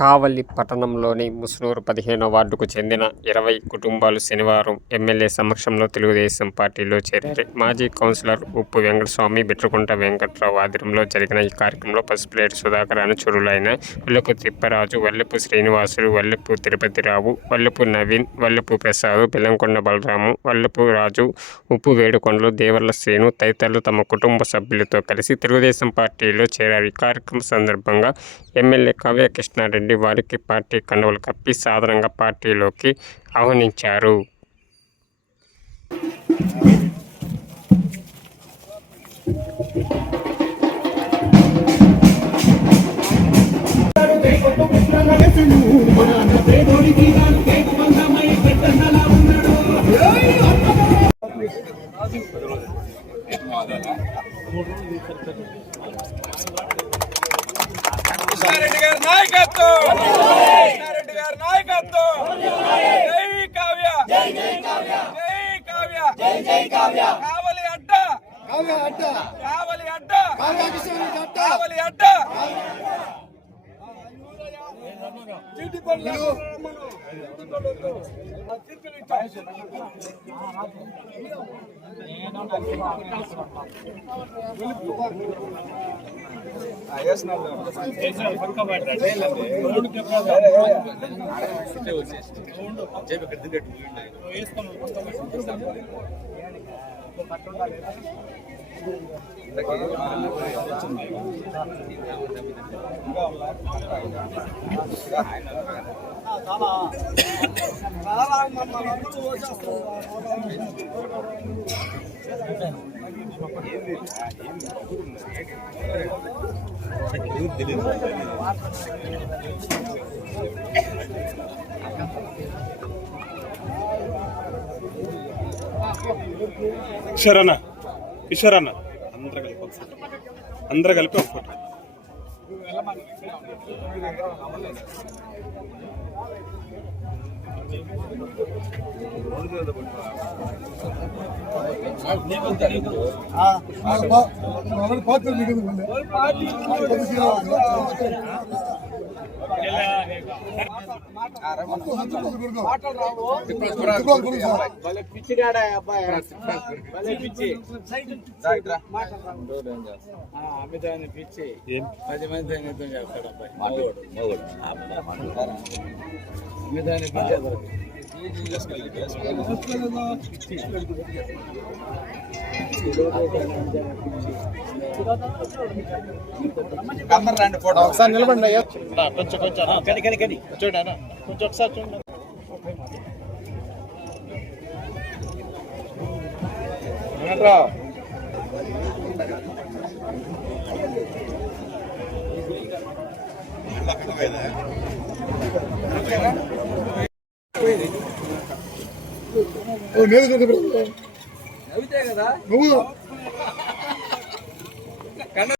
కావలి పట్టణంలోని ముసునూరు 15వ వార్డుకు చెందిన 20 కుటుంబాలు శనివారం ఎమ్మెల్యే సమక్షంలో తెలుగుదేశం పార్టీలో చేరారు. మాజీ కౌన్సిలర్ ఉప్పు వెంకటస్వామి, బిట్రకుంట వెంకట్రావు ఆధ్వర్యంలో జరిగిన ఈ కార్యక్రమంలో పసుపులేటి సుధాకర్ అనుచరులైన వల్లెపు తిప్పరాజు, వల్లెపు శ్రీనివాసులు, వల్లెపు తిరుపతిరావు, వల్లెపు నవీన్, వల్లెపు ప్రసాద్, బెల్లంకొండ బలరాము, వల్లెపు రాజు, ఉప్పు వేడుకొండలు, దేవర్ల శ్రీను తదితరులు తమ కుటుంబ సభ్యులతో కలిసి తెలుగుదేశం పార్టీలో చేరారు. ఈ కార్యక్రమం సందర్భంగా ఎమ్మెల్యే కావ్య కృష్ణారెడ్డి వారికి పార్టీ కండువలు కప్పి సాధారణంగా పార్టీలోకి ఆహ్వానించారు. కృష్ణారెడ్డి గారి నాయకత్వం, కృష్ణారెడ్డి గారి నాయకత్వం. జై కావ్య, జై కావ్య, జై కావ్య, జై కావ్య. కావలి అడ్డ, కావ్య అడ్డ, కావలి అడ్డ, కావ్య కృష్ణారెడ్డి అడ్డ, కావలి అడ్డ. చీటి పళ్ళు కిషోరన్న, కిషోరన్న, అందరూ కలిపి ఒక ఫోటో. అమితాన్ని పిచ్చి 10 మంది సంగీతం చేస్తాడు అబ్బాయి. అమితాన్ని ఒకసారి నిలబండి అయ్యా, కొంచెం చూడండి, కొంచెం ఒకసారి చూడండి. కదా నువ్వు